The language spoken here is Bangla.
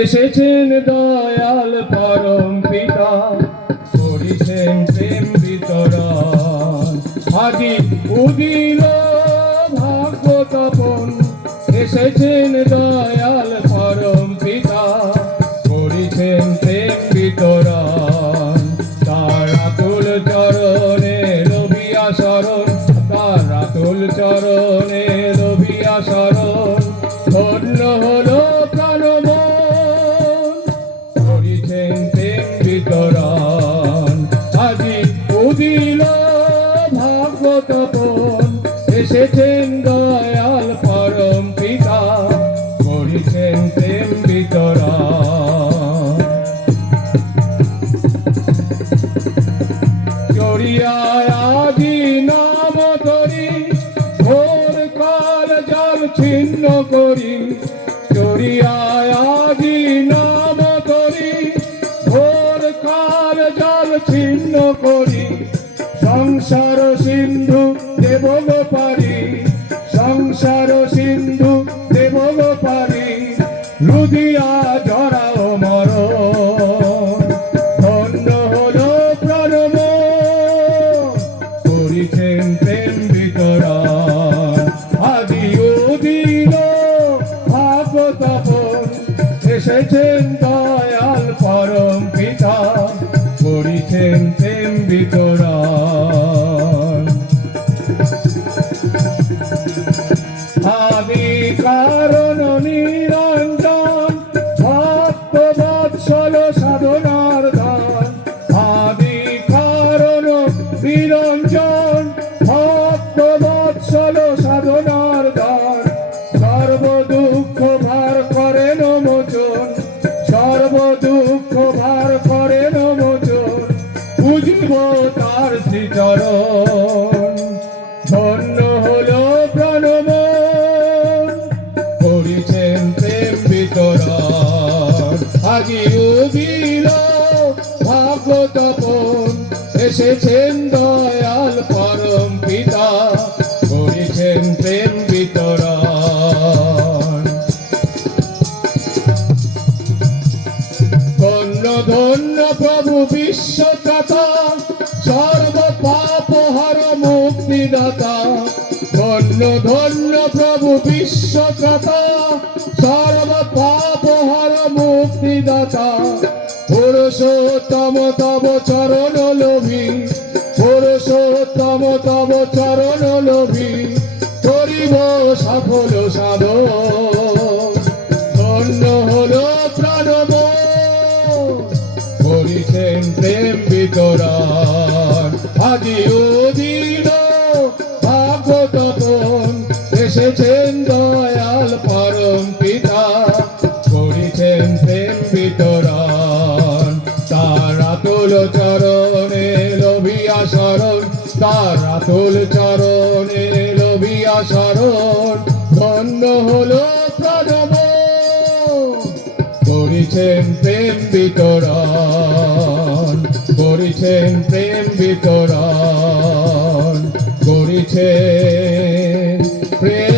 এসেছেন দয়াল পরম পিতা, করিছেন প্রেম বিতরণ। আজি উদিল ভাগ্য তপন, এসেছেন দয়াল পরম পিতা, করিছেন প্রেম বিতরণ। তার আতুল চরণে রবিয়া শরণ, তার আতুল চরণে রবিয়া শরণ। ধন্য হলো প্রাণমন, করিছেন প্রেম বিতরণ। আজি উদিল ভাগ্য তপন, এসেছেন দয়াল পরম পিতা, করিছেন প্রেম বিতরণ। চরিয়ায় আজি নাম ধরি, ঘোর কাল জল ছিন্ন করি। চরিয়ায় আজি নাম ধরি, ঘোর কাল জল ছিন্ন করি। সংসার সিন্ধু দেব গো পারি, সংসার সিন্ধু দেব গো পারি। রুদিয়া জড়াও মরণ, ধন্য হলো প্রাণমন, করিছেন প্রেম বিতরণ। আদি উদিল ভাগ্য তপন, এসেছেন দয়াল পরম পিতা, করিছেন প্রেম বিতরণ। আদি কারণ নিরঞ্জন, ভক্ত বৎসল সাধনার দান। আদি কারণ নিরঞ্জন, ভক্ত বৎসল সাধনার দান। সর্ব দুঃখ ভার করেন মোচন, সর্ব দুঃখ ভার করেন মোচন। বুঝব তার শ্রীচরণ, ধন্য হলো প্রাণমন, করিছেন প্রেম বিতরণ। আজি উদিল ভাগ্য তপন, এসেছেন দয়াল পরম পিতা, করিছেন প্রেম বিতরণ। ধন্য ধন্য প্রভু বিশ্বদাতা, সর্ব পাপ হর মুক্তিদাতা। ধন্য ধন্য প্রভু বিশ্বদাতা, সর্ব পাপ হর মুক্তিদাতা। পুরুষোত্তম তব চরণ লোভী, পুরুষোত্তম তব চরণ লোভী। করিব সফল সাধন, ধন্য হলো প্রাণমন, করিছেন প্রেম বিতরণ। আজি উদিল ভাগ্য তপন, এসেছেন দয়াল পরম পিতা, করিছেন প্রেম বিতরণ। তার আতুল চরণে রবিয়া শরণ, তার আতুল চরণে রবিয়া শরণ। ধন্য হলো প্রাণমন, করিছেন প্রেম বিতরণ, করিছেন প্রেম বিতরণ, করিছেন প্রেম